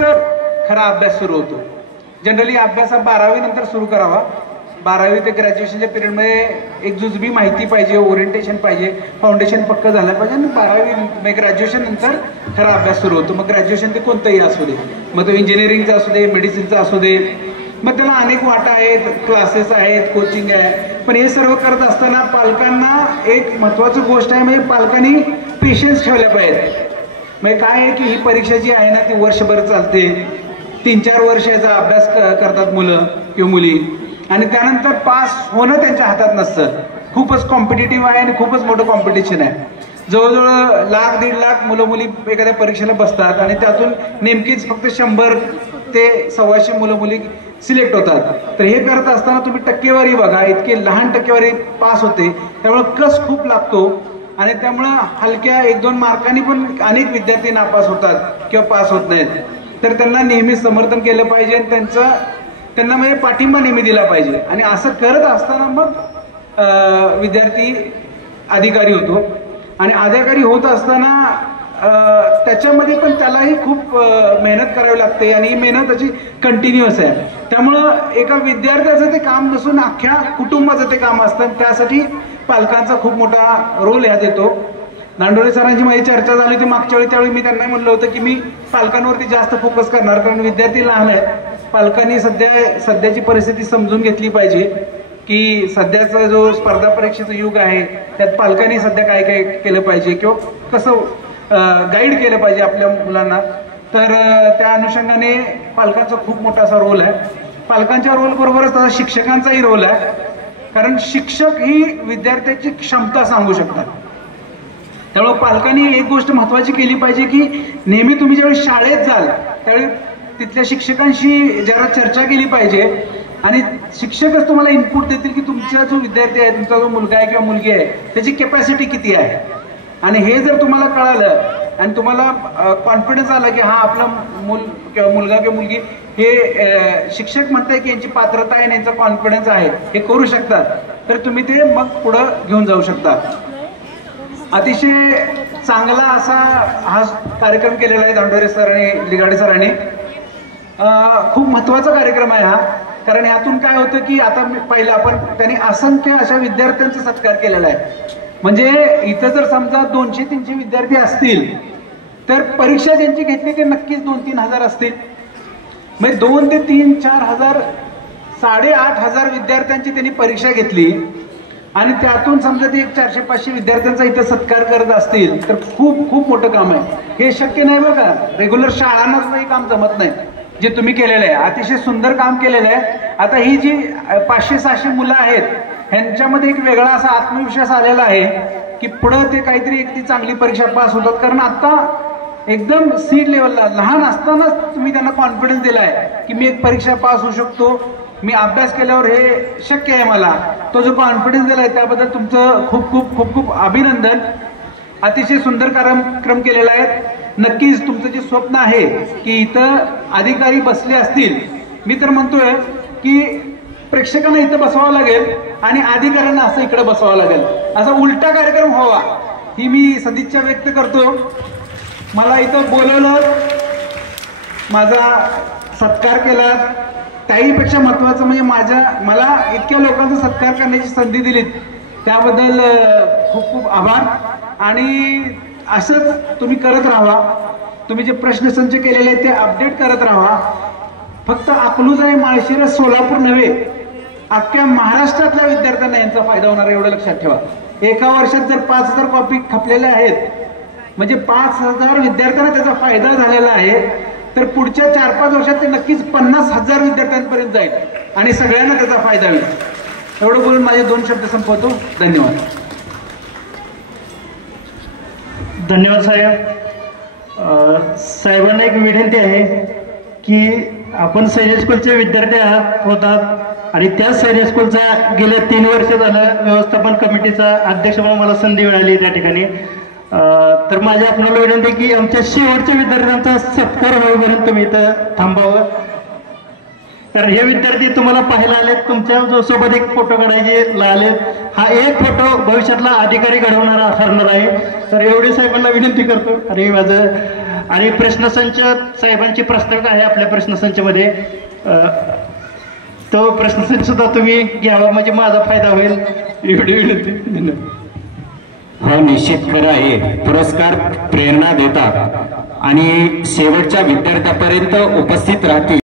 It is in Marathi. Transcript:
तर खरा अभ्यास सुरू होतो. जनरली अभ्यास हा 12वी नंतर सुरू करावा. 12वी ते ग्रॅज्युएशनच्या पिरियडमध्ये एक जुजबी माहिती पाहिजे, ओरिएंटेशन पाहिजे, फाउंडेशन पक्क झालं पाहिजे आणि 12वी ग्रॅज्युएशन नंतर खरा अभ्यास सुरू होतो. मग ग्रॅज्युएशन ते कोणतंही असू दे, मग तो इंजिनिअरिंगचा असू दे, मेडिसिनचा असू दे, मग त्याला अनेक वाटा आहेत, क्लासेस आहेत, कोचिंग आहे. पण हे सर्व करत असताना पालकांना एक महत्त्वाची गोष्ट आहे, म्हणजे पालकांनी पेशन्स ठेवल्या पाहिजेत. म्हणजे काय आहे की ही परीक्षा जी आहे ना ती वर्षभर चालते, 3-4 वर्ष याचा अभ्यास करतात मुलं किंवा मुली, आणि त्यानंतर पास होणं त्यांच्या हातात नसतं. खूपच कॉम्पिटिटिव्ह आहे आणि खूपच मोठं कॉम्पिटिशन आहे. जवळजवळ 1,00,000-1.5 लाख मुलं मुली एखाद्या परीक्षेला बसतात आणि त्यातून नेमकीच फक्त 100 ते 125 मुलं मुली सिलेक्ट होतात. तर हे करत असताना तुम्ही टक्केवारी बघा, इतकी लहान टक्केवारी पास होते, त्यामुळे कस खूप लागतो आणि त्यामुळं हलक्या 1-2 मार्कांनी पण अनेक विद्यार्थी नापास होतात किंवा पास होत नाहीत. तर त्यांना नेहमी समर्थन केलं पाहिजे, त्यांना म्हणजे पाठिंबा नेहमी दिला पाहिजे. आणि असं करत असताना मग विद्यार्थी अधिकारी होतो. आणि अधिकारी होत असताना त्याच्यामध्ये पण त्यालाही खूप मेहनत करावी लागते आणि ही मेहनत अशी कंटिन्युअस आहे. त्यामुळं एका विद्यार्थ्याचं ते काम नसून अख्ख्या कुटुंबाचं ते काम असतं. त्यासाठी पालकांचा खूप मोठा रोल ह्यात येतो. नांडोळे सरांची माझी चर्चा झाली होती मागच्या वेळी, त्यावेळी मी त्यांना म्हणलं होतं की मी पालकांवरती जास्त फोकस करणार, कारण विद्यार्थी लहान आहेत. पालकांनी सध्याची परिस्थिती समजून घेतली पाहिजे की सध्याचा जो स्पर्धा परीक्षेचं युग आहे त्यात पालकांनी सध्या काय काय केलं पाहिजे किंवा कसं गाईड केलं पाहिजे आपल्या मुलांना. तर त्या अनुषंगाने पालकांचा खूप मोठा असा रोल आहे. पालकांच्या रोल बरोबरच तसा शिक्षकांचाही रोल आहे, कारण शिक्षक ही विद्यार्थ्याची क्षमता सांगू शकतात. त्यामुळे पालकांनी एक गोष्ट महत्वाची केली पाहिजे की नेहमी तुम्ही ज्यावेळी शाळेत जाल त्यावेळी तिथल्या शिक्षकांशी जरा चर्चा केली पाहिजे आणि शिक्षकच तुम्हाला इनपुट देतील की तुमचा जो विद्यार्थी आहे, तुमचा जो मुलगा आहे किंवा मुलगी आहे त्याची कॅपॅसिटी किती आहे. आणि हे जर तुम्हाला कळालं आणि तुम्हाला कॉन्फिडन्स आला की हा आपला मुलगा किंवा मुलगी हे शिक्षक म्हणताय की यांची पात्रता आहे, यांचा कॉन्फिडन्स आहे, हे करू शकतात, तर तुम्ही ते मग पुढं घेऊन जाऊ शकता. अतिशय चांगला असा हा कार्यक्रम केलेला आहे दांडोरे सर आणि लिगाडे सरांनी. खूप महत्वाचा कार्यक्रम आहे हा, कारण यातून काय होतं की आता पहिलं आपण त्यांनी असंख्य अशा विद्यार्थ्यांचा सत्कार केलेला आहे. म्हणजे इथं जर समजा 200-300 विद्यार्थी असतील तर परीक्षा ज्यांची घेतली ते नक्कीच 2-3 हजार असतील. म्हणजे 2 ते 3-4 हजार 8,500 विद्यार्थ्यांची त्यांनी परीक्षा घेतली आणि त्यातून समजा ते 400-500 विद्यार्थ्यांचा इथं सत्कार करत असतील तर खूप खूप मोठं काम आहे. हे शक्य नाही बघा, रेग्युलर शाळांनाच हे काम जमत नाही जे तुम्ही केलेलं आहे. अतिशय सुंदर काम केलेलं आहे. आता ही जी 500-600 मुलं आहेत ह्यांच्यामध्ये एक वेगळा असा आत्मविश्वास आलेला आहे की पुढं ते काहीतरी एक ती चांगली परीक्षा पास होतात. कारण आता एकदम सीड लेवलला लहान असतानाच तुम्ही त्यांना कॉन्फिडन्स दिलाय की मी एक परीक्षा पास होऊ शकतो, मी अभ्यास केल्यावर हे शक्य आहे मला. तो जो कॉन्फिडन्स दिलाय त्याबद्दल तुमचं खूप खूप खूप खूप अभिनंदन. अतिशय सुंदर कार्यक्रम केलेला आहे. नक्कीच तुमचं जे स्वप्न आहे की इथं अधिकारी बसले असतील, मी तर म्हणतोय की प्रेक्षकांना इथं बसवावं लागेल आणि अधिकाऱ्यांना असं इकडे बसवावं लागेल. असा उलटा कार्यक्रम व्हावा ही मी सदिच्छा व्यक्त करतो. मला इथं बोलवलं, माझा सत्कार केला, त्याहीपेक्षा महत्वाचं म्हणजे मला इतक्या लोकांचा सत्कार करण्याची संधी दिली त्याबद्दल खूप खूप आभार. आणि असंच तुम्ही करत राहा. तुम्ही जे प्रश्नसंच केलेले आहेत ते अपडेट करत राहा. फक्त अकलूज आणि माळशिरस सोलापूर नव्हे, अख्ख्या महाराष्ट्रातल्या विद्यार्थ्यांना यांचा फायदा होणार एवढं लक्षात ठेवा. एका वर्षात जर 5,000 कॉपी खपलेल्या आहेत म्हणजे 5,000 विद्यार्थ्यांना त्याचा फायदा झालेला आहे, तर पुढच्या 4-5 वर्षात ते नक्कीच 50,000 विद्यार्थ्यांपर्यंत जाईल आणि सगळ्यांना त्याचा फायदा होईल. एवढं बोलून माझे 2 शब्द संपवतो. धन्यवाद. धन्यवाद साहेब. साहेबांना एक विनंती आहे की आपण सैनिक स्कूलचे विद्यार्थी होतात आणि त्याच सैनिक स्कूलचा गेल्या 3 वर्ष झालं व्यवस्थापन कमिटीचा अध्यक्ष म्हणून मला संधी मिळाली त्या ठिकाणी. तर माझी आपल्याला विनंती की आमच्या शेवटच्या विद्यार्थ्यांचा सत्कार होईपर्यंत तुम्ही इथं थांबावं. तर हे विद्यार्थी तुम्हाला पाहायला आलेत, तुमच्या जो सोबत एक फोटो काढायचे आलेत. हा एक फोटो भविष्यातला अधिकारी घडवणारा ठरणार आहे. तर एवढी साहेबांना विनंती करतो आणि माझं आणि प्रश्नसंच साहेबांची प्रस्तावना आहे आपल्या प्रश्नसंचमध्ये, तो प्रश्नसंच सुद्धा तुम्ही घ्यावा म्हणजे माझा फायदा होईल एवढी विनंती. धन्यवाद. हो, निश्चित खरं आहे. पुरस्कार प्रेरणा देतात आणि शेवटच्या विद्यार्थ्यापर्यंत उपस्थित राहतील.